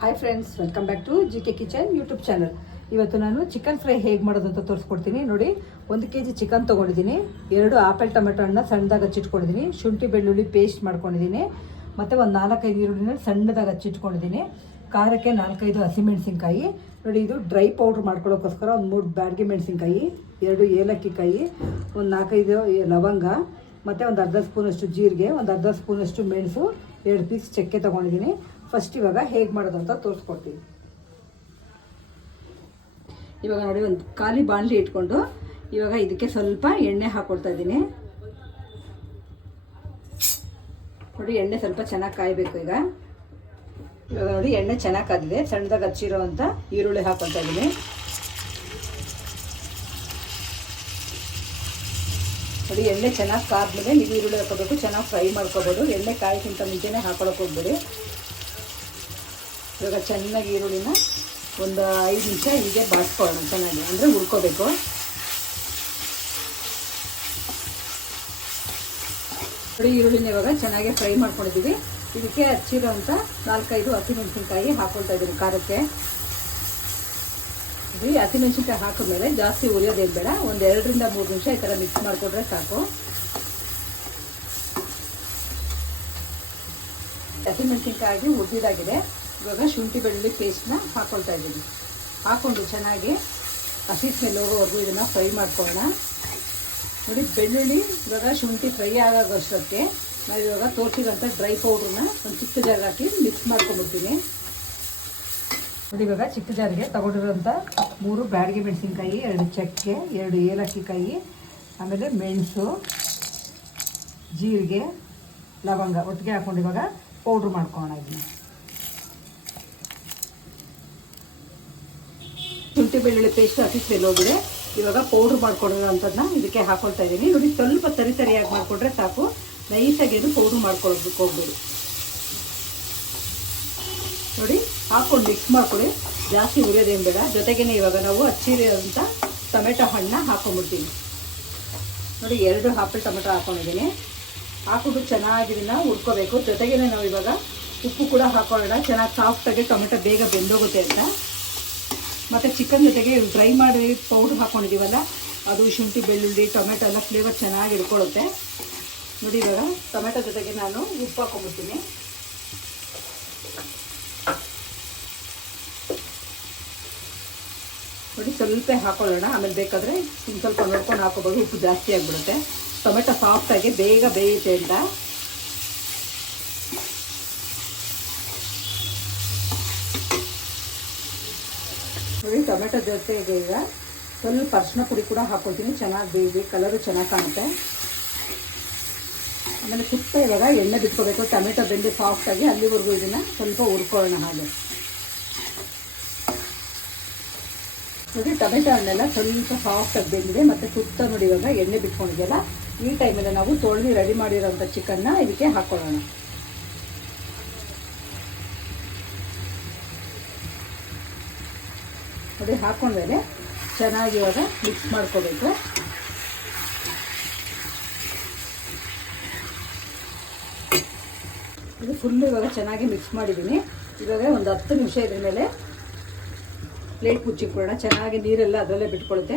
Hi friends, welcome back to GK kitchen YouTube channel. ಇವತ್ತು ನಾನು chicken fry ಹೇಗೆ ಮಾಡೋದು ಅಂತ ತೋರಿಸ್ಕೊಡ್ತೀನಿ. ನೋಡಿ, 1 kg ಚಿಕನ್ ತೊಗೊಂಡಿದ್ದೀನಿ, 2 ಆಪಲ್ ಟೊಮೆಟೊ ಹಣ್ಣು ಸಣ್ಣದಾಗಿ ಹಚ್ಚಿಟ್ಕೊಂಡಿದ್ದೀನಿ, ಶುಂಠಿ ಬೆಳ್ಳುಳ್ಳಿ ಪೇಸ್ಟ್ ಮಾಡ್ಕೊಂಡಿದ್ದೀನಿ, ಮತ್ತು ಒಂದು 4-5 ಈರುಳ್ಳಿನ ಸಣ್ಣದಾಗಿ ಹಚ್ಚಿಟ್ಕೊಂಡಿದ್ದೀನಿ, ಖಾರಕ್ಕೆ 4-5 ಹಸಿಮೆಣಸಿನ್ಕಾಯಿ. ನೋಡಿ, ಇದು ಡ್ರೈ ಪೌಡ್ರ್ ಮಾಡ್ಕೊಳ್ಳೋಕ್ಕೋಸ್ಕರ ಒಂದು 3 ಬ್ಯಾಡಗಿ ಮೆಣಸಿನ್ಕಾಯಿ, 2 ಏಲಕ್ಕಿ ಕಾಯಿ, ಒಂದು 4-5 ಲವಂಗ, ಮತ್ತು ಒಂದು ಅರ್ಧ ಸ್ಪೂನಷ್ಟು ಜೀರಿಗೆ, ಒಂದು ಅರ್ಧ ಸ್ಪೂನಷ್ಟು ಮೆಣಸು, 2 ಪೀಸ್ ಚಕ್ಕೆ ತೊಗೊಂಡಿದ್ದೀನಿ. ಫಸ್ಟ್ ಇವಾಗ ಹೇಗೆ ಮಾಡೋದು ಅಂತ ತೋರಿಸ್ಕೊಡ್ತೀನಿ. ಇವಾಗ ನೋಡಿ, ಒಂದು ಖಾಲಿ ಬಾಣಲಿ ಇಟ್ಕೊಂಡು ಇವಾಗ ಇದಕ್ಕೆ ಸ್ವಲ್ಪ ಎಣ್ಣೆ ಹಾಕ್ಕೊಳ್ತಾ ಇದ್ದೀನಿ. ನೋಡಿ, ಎಣ್ಣೆ ಸ್ವಲ್ಪ ಚೆನ್ನಾಗಿ ಕಾಯಬೇಕು. ಇವಾಗ ನೋಡಿ, ಎಣ್ಣೆ ಚೆನ್ನಾಗಿ ಕಾದಿದೆ. ಸಣ್ಣದಾಗಿ ಹಚ್ಚಿರೋ ಅಂತ ಈರುಳ್ಳಿ ಹಾಕ್ಕೊಳ್ತಾ ಇದ್ದೀನಿ. ನೋಡಿ, ಎಣ್ಣೆ ಚೆನ್ನಾಗಿ ಕಾದ್ಮೇಲೆ ನೀವು ಈರುಳ್ಳಿ ಹಾಕೋಬೇಕು, ಚೆನ್ನಾಗಿ ಫ್ರೈ ಮಾಡ್ಕೋಬೋದು. ಎಣ್ಣೆ ಕಾಯಕ್ಕಿಂತ ಮುಂಚೆನೇ ಹಾಕೊಳಕ್ಕೆ ಹೋಗ್ಬೇಡಿ. ಇವಾಗ ಚೆನ್ನಾಗಿ ಈರುಳ್ಳಿನ ಒಂದು 5 ನಿಮಿಷ ಹೀಗೆ ಬಾಡ್ಕೊಳ್ಳೋಣ, ಚೆನ್ನಾಗಿ ಅಂದರೆ ಹುರ್ಕೋಬೇಕು. ನೋಡಿ, ಈರುಳ್ಳಿನ ಇವಾಗ ಚೆನ್ನಾಗಿ ಫ್ರೈ ಮಾಡ್ಕೊಂಡಿದ್ದೀವಿ. ಇದಕ್ಕೆ ಹಚ್ಚಿರೋ ಅಂತ 4-5 ಹಸಿಮೆಣಸಿನ್ಕಾಯಿ ಹಾಕ್ಕೊಳ್ತಾ ಇದ್ದೀನಿ ಖಾರಕ್ಕೆ. ಇದು ಹಸಿಮೆಣಸಿನ್ಕಾಯಿ ಹಾಕಿದ್ಮೇಲೆ ಜಾಸ್ತಿ ಉರಿಯೋದೇನು ಬೇಡ, ಒಂದು 2-3 ನಿಮಿಷ ಈ ಥರ ಮಿಕ್ಸ್ ಮಾಡಿಕೊಂಡ್ರೆ ಸಾಕು. ಹಸಿಮೆಣಸಿನ್ಕಾಯಿ ಹುರಿದಿದ್ದಾಗಿದೆ. ಇವಾಗ ಶುಂಠಿ ಬೆಳ್ಳುಳ್ಳಿ ಪೇಸ್ಟ್ನ ಹಾಕ್ಕೊಳ್ತಾ ಇದ್ದೀನಿ. ಹಾಕ್ಕೊಂಡು ಚೆನ್ನಾಗಿ ಹಸಿ ಸ್ಮೆಲ್ ಹೋಗೋವರೆಗೂ ಇದನ್ನು ಫ್ರೈ ಮಾಡ್ಕೊಳ್ಳೋಣ. ನೋಡಿ, ಬೆಳ್ಳುಳ್ಳಿ ಇವಾಗ ಶುಂಠಿ ಫ್ರೈ ಆಗೋಷ್ಟಕ್ಕೆ ನಾವು ಇವಾಗ ತೋರಿಸಿರೋಂಥ ಡ್ರೈ ಪೌಡ್ರನ್ನ ಒಂದು ಚಿಕ್ಕ ಜಾರ್ಗೆ ಹಾಕಿ ಮಿಕ್ಸ್ ಮಾಡ್ಕೊಂಡ್ಬಿಡ್ತೀನಿ. ನೋಡಿ, ಇವಾಗ ಚಿಕ್ಕ ಜಾರಿಗೆ ತಗೊಂಡಿರೋಂಥ 3 ಬ್ಯಾಡಗಿ ಮೆಣಸಿನ್ಕಾಯಿ, 2 ಚಕ್ಕೆ, 2 ಏಲಕ್ಕಿ ಕಾಯಿ, ಆಮೇಲೆ ಮೆಣಸು, ಜೀರಿಗೆ, ಲವಂಗ ಒಟ್ಟಿಗೆ ಹಾಕ್ಕೊಂಡು ಇವಾಗ ಪೌಡ್ರ್ ಮಾಡ್ಕೊಳ್ಳೋಣ. ಇದನ್ನ ಶುಂಠಿ ಬೆಳ್ಳುಳ್ಳಿ ಪೇಸ್ಟ್ ಹಸಿ ಸ್ಮೆಲ್ ಹೋಗಿದೆ. ಇವಾಗ ಪೌಡ್ರ್ ಮಾಡ್ಕೊಂಡಿರೋಂಥದ್ದನ್ನ ಇದಕ್ಕೆ ಹಾಕೊಳ್ತಾ ಇದ್ದೀನಿ. ನೋಡಿ, ಸ್ವಲ್ಪ ತರಿಯಾಗಿ ಮಾಡಿಕೊಂಡ್ರೆ ಸಾಕು, ನೈಸಾಗಿ ಅದು ಪೌಡ್ರ್ ಮಾಡ್ಕೊಳ್ಳೋದಕ್ಕೆ ಹೋಗ್ಬೇಡಿ. ನೋಡಿ, ಹಾಕ್ಕೊಂಡು ಮಿಕ್ಸ್ ಮಾಡ್ಕೊಳ್ಳಿ, ಜಾಸ್ತಿ ಉರಿಯೋದೇನು ಬೇಡ. ಜೊತೆಗೇ ಇವಾಗ ನಾವು ಹಚ್ಚಿರೋಂಥ ಟೊಮೆಟೊ ಹಣ್ಣನ್ನ ಹಾಕ್ಕೊಂಡ್ಬಿಡ್ತೀನಿ. ನೋಡಿ, 2 ಆಪಲ್ ಟೊಮೆಟೊ ಹಾಕ್ಕೊಂಡಿದ್ದೀನಿ. ಹಾಕ್ಕೊಂಡು ಚೆನ್ನಾಗಿ ಇದನ್ನು ಹುರ್ಕೋಬೇಕು. ಜೊತೆಗೇ ನಾವು ಇವಾಗ ಉಪ್ಪು ಕೂಡ ಹಾಕೊಳ್ಳೋಣ, ಚೆನ್ನಾಗಿ ಸಾಫ್ಟಾಗಿ ಟೊಮೆಟೊ ಬೇಗ ಬೆಂದೋಗುತ್ತೆ ಅಂತ. ಮತ್ತು ಚಿಕನ್ ಜೊತೆಗೆ ಡ್ರೈ ಮಾಡಿ ಪೌಡ್ರ್ ಹಾಕ್ಕೊಂಡಿದ್ದೀವಲ್ಲ, ಅದು ಶುಂಠಿ ಬೆಳ್ಳುಳ್ಳಿ ಟೊಮೆಟೊ ಎಲ್ಲ ಫ್ಲೇವರ್ ಚೆನ್ನಾಗಿ ಹಿಡ್ಕೊಳ್ಳುತ್ತೆ. ನೋಡಿ, ಇವಾಗ ಟೊಮೆಟೊ ಜೊತೆಗೆ ನಾನು ಉಪ್ಪು ಹಾಕ್ಕೊಂಡ್ಬಿಡ್ತೀನಿ. ನೋಡಿ, ಸ್ವಲ್ಪ ಹಾಕೊಳ್ಳೋಣ, ಆಮೇಲೆ ಬೇಕಾದರೆ ಇನ್ನು ಸ್ವಲ್ಪ ನೋಡ್ಕೊಂಡು ಹಾಕೋಬೋದು. ಉಪ್ಪು ಜಾಸ್ತಿ ಆಗಿಬಿಡುತ್ತೆ, ಟೊಮೆಟೊ ಸಾಫ್ಟಾಗಿ ಬೇಗ ಬೇಯುತ್ತೆ ಅಂತ. ನೋಡಿ, ಟೊಮೆಟೊ ಜೊತೆಗೆ ಈಗ ಸ್ವಲ್ಪ ಅರಿಶಿನ ಪುಡಿ ಕೂಡ ಹಾಕ್ಕೊಳ್ತೀನಿ, ಚೆನ್ನಾಗಿ ಬೇಯಿಸಿ, ಕಲರು ಚೆನ್ನಾಗಿ ಕಾಣುತ್ತೆ. ಆಮೇಲೆ ಸುತ್ತ ಇವಾಗ ಎಣ್ಣೆ ಬಿಟ್ಕೋಬೇಕು, ಟೊಮೆಟೊ ಬೆಂದು ಸಾಫ್ಟಾಗಿ, ಅಲ್ಲಿವರೆಗೂ ಇದನ್ನು ಸ್ವಲ್ಪ ಹುರ್ಕೊಳ್ಳೋಣ. ಹಾಗೆ ನೋಡಿ, ಟೊಮೆಟೊ ಹಣ್ಣೆಲ್ಲ ಸ್ವಲ್ಪ ಸಾಫ್ಟಾಗಿ ಬೆಂದಿದೆ, ಮತ್ತು ಸುತ್ತ ನೋಡಿ ಇವಾಗ ಎಣ್ಣೆ ಬಿಟ್ಕೊಂಡಿದೆಯಲ್ಲ, ಈ ಟೈಮಲ್ಲಿ ನಾವು ತೊಳೆದು ರೆಡಿ ಮಾಡಿರೋಂಥ ಚಿಕನ್ನ ಇದಕ್ಕೆ ಹಾಕ್ಕೊಳ್ಳೋಣ. ನೋಡಿ, ಹಾಕ್ಕೊಂಡ್ಮೇಲೆ ಚೆನ್ನಾಗಿ ಇವಾಗ ಮಿಕ್ಸ್ ಮಾಡ್ಕೋಬೇಕು. ಇದು ಫುಲ್ಲು ಇವಾಗ ಚೆನ್ನಾಗಿ ಮಿಕ್ಸ್ ಮಾಡಿದ್ದೀನಿ. ಇವಾಗ ಒಂದು 10 ನಿಮಿಷ ಇದ್ರ ಮೇಲೆ ಪ್ಲೇಟ್ ಮುಚ್ಚಿಟ್ಕೊಳ್ಳೋಣ. ಚೆನ್ನಾಗಿ ನೀರೆಲ್ಲ ಅದರಲ್ಲೇ ಬಿಟ್ಕೊಳ್ಳುತ್ತೆ.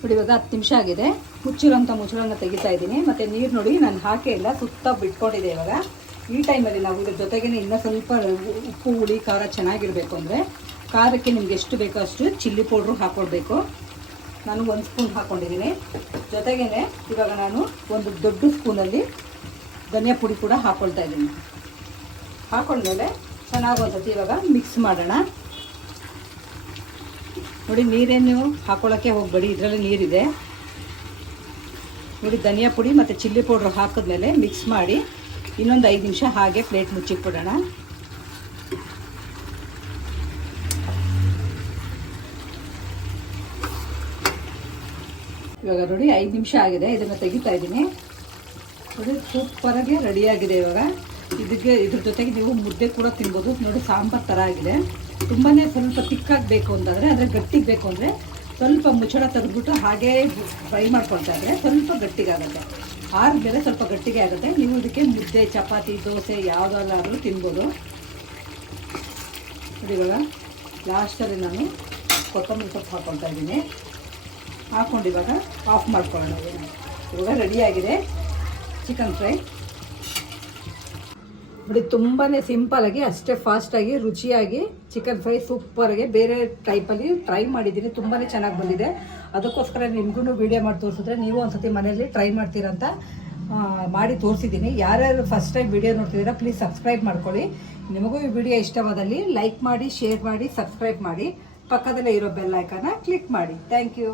ನೋಡಿ, ಇವಾಗ 10 ನಿಮಿಷ ಆಗಿದೆ. ಮುಚ್ಚಳನ ತೆಗಿತಾ ಇದ್ದೀನಿ. ಮತ್ತು ನೀರು ನೋಡಿ, ನಾನು ಹಾಕೇ ಇಲ್ಲ, ಸುತ್ತ ಬಿಟ್ಕೊಂಡಿದೆ. ಇವಾಗ ಈ ಟೈಮಲ್ಲಿ ನಾವು ಇದ್ರ ಜೊತೆಗೇ ಇನ್ನೂ ಸ್ವಲ್ಪ ಉಪ್ಪು ಹುಳಿ ಖಾರ ಚೆನ್ನಾಗಿರಬೇಕು ಅಂದರೆ ಖಾರಕ್ಕೆ ನಿಮ್ಗೆ ಎಷ್ಟು ಬೇಕೋ ಅಷ್ಟು ಚಿಲ್ಲಿ ಪೌಡ್ರು ಹಾಕ್ಕೊಳ್ಬೇಕು. ನಾನು 1 ಸ್ಪೂನ್ ಹಾಕ್ಕೊಂಡಿದ್ದೀನಿ. ಜೊತೆಗೇ ಇವಾಗ ನಾನು ಒಂದು ದೊಡ್ಡ ಸ್ಪೂನಲ್ಲಿ ಧನಿಯಾ ಪುಡಿ ಕೂಡ ಹಾಕ್ಕೊಳ್ತಾ ಇದ್ದೀನಿ. ಹಾಕ್ಕೊಂಡ್ಮೇಲೆ ಚೆನ್ನಾಗಿ ಒಂದ್ಸತಿ ಇವಾಗ ಮಿಕ್ಸ್ ಮಾಡೋಣ. ನೋಡಿ, ನೀರೇನು ಹಾಕ್ಕೊಳ್ಳೋಕ್ಕೆ ಹೋಗಬೇಡಿ, ಇದರಲ್ಲಿ ನೀರಿದೆ. ನೋಡಿ, ಧನಿಯಾ ಪುಡಿ ಮತ್ತು ಚಿಲ್ಲಿ ಪೌಡ್ರ್ ಹಾಕಿದ್ಮೇಲೆ ಮಿಕ್ಸ್ ಮಾಡಿ ಇನ್ನೊಂದು 5 ನಿಮಿಷ ಹಾಗೆ ಪ್ಲೇಟ್ ಮುಚ್ಚಿಟ್ಬಿಡೋಣ. ಇವಾಗ ನೋಡಿ, 5 ನಿಮಿಷ ಆಗಿದೆ. ಇದನ್ನು ತೆಗಿತಾ ಇದ್ದೀನಿ. ನೋಡಿ, ಸೂಪರಾಗಿ ರೆಡಿಯಾಗಿದೆ. ಇವಾಗ ಇದ್ರ ಜೊತೆಗೆ ನೀವು ಮುದ್ದೆ ಕೂಡ ತಿನ್ಬೋದು. ನೋಡಿ, ಸಾಂಬಾರು ಥರ ಆಗಿದೆ. ತುಂಬಾ ಸ್ವಲ್ಪ ತಿಕ್ಕಾಗಬೇಕು ಅಂತಂದರೆ, ಅಂದರೆ ಗಟ್ಟಿಗೆ ಬೇಕು ಅಂದರೆ ಸ್ವಲ್ಪ ಮುಚ್ಚಳ ತೆಗೆದ್ಬಿಟ್ಟು ಹಾಗೇ ಫ್ರೈ ಮಾಡ್ಕೊಳ್ತಾ ಇದ್ದರೆ ಸ್ವಲ್ಪ ಗಟ್ಟಿಗಾಗುತ್ತೆ. ಆರಿದ್ಮೇಲೆ ಸ್ವಲ್ಪ ಗಟ್ಟಿಗೆ ಆಗುತ್ತೆ. ನೀವು ಇದಕ್ಕೆ ಮುದ್ದೆ, ಚಪಾತಿ, ದೋಸೆ ಯಾವುದಾದ್ರೂ ತಿನ್ಬೋದು. ನೋಡಿ ಇವಾಗ ಲಾಸ್ಟಲ್ಲಿ ನಾನು ಕೊತ್ತಂಬರಿ ಸೊಪ್ಪು ಹಾಕ್ಕೊಳ್ತಾ ಇದ್ದೀನಿ. ಹಾಕ್ಕೊಂಡು ಇವಾಗ ಆಫ್ ಮಾಡ್ಕೊಳ್ಳೋಣ. ಇವಾಗ ರೆಡಿಯಾಗಿದೆ ಚಿಕನ್ ಫ್ರೈ. ನೋಡಿ ತುಂಬಾ ಸಿಂಪಲಾಗಿ ಅಷ್ಟೇ ಫಾಸ್ಟಾಗಿ ರುಚಿಯಾಗಿ ಚಿಕನ್ ಫ್ರೈ ಸೂಪರಾಗಿ ಬೇರೆ ಟೈಪಲ್ಲಿ ಟ್ರೈ ಮಾಡಿದ್ದೀನಿ. ತುಂಬಾ ಚೆನ್ನಾಗಿ ಬಂದಿದೆ. ಅದಕ್ಕೋಸ್ಕರ ನಿಮಗೂ ವಿಡಿಯೋ ಮಾಡಿ ತೋರಿಸಿದ್ರೆ ನೀವು ಒಂದ್ಸತಿ ಮನೆಯಲ್ಲಿ ಟ್ರೈ ಮಾಡ್ತೀರಂತ ಮಾಡಿ ತೋರಿಸಿದ್ದೀನಿ. ಯಾರ್ಯಾರು ಫಸ್ಟ್ ಟೈಮ್ ವಿಡಿಯೋ ನೋಡ್ತಿದ್ದೀರಾ ಪ್ಲೀಸ್ ಸಬ್ಸ್ಕ್ರೈಬ್ ಮಾಡ್ಕೊಳ್ಳಿ. ನಿಮಗೂ ಈ ವಿಡಿಯೋ ಇಷ್ಟವಾದಲ್ಲಿ ಲೈಕ್ ಮಾಡಿ, ಶೇರ್ ಮಾಡಿ, ಸಬ್ಸ್ಕ್ರೈಬ್ ಮಾಡಿ, ಪಕ್ಕದಲ್ಲೇ ಇರೋ ಬೆಲ್ ಐಕಾನ್ನ ಕ್ಲಿಕ್ ಮಾಡಿ. Thank you.